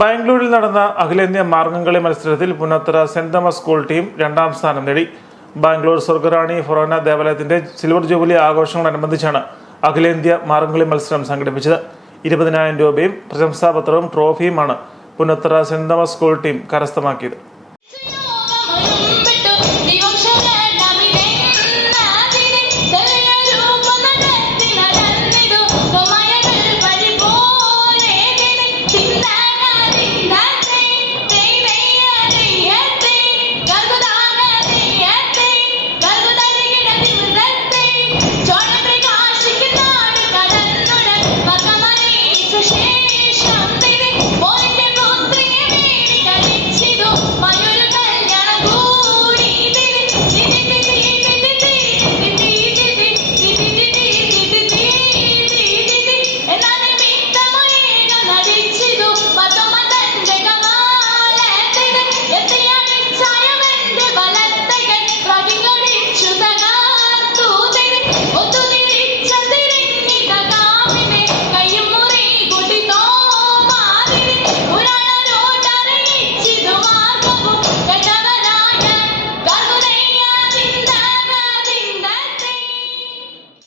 ബാംഗ്ലൂരിൽ നടന്ന അഖിലേന്ത്യാ മാർഗംകളി മത്സരത്തിൽ Punnathara saint Thomas school team രണ്ടാം സ്ഥാനം നേടി. ബാംഗ്ലൂർ സ്വർഗറാണി ഫൊറോന ദേവാലയത്തിന്റെ സിൽവർ ജൂബിലി ആഘോഷങ്ങളോടനുബന്ധിച്ചാണ് അഖിലേന്ത്യാ മാർഗംകളി മത്സരം സംഘടിപ്പിച്ചത്. ഇരുപതിനായിരം രൂപയും പ്രശംസാപത്രവും ട്രോഫിയുമാണ് Punnathara saint Thomas school team കരസ്ഥമാക്കിയത്.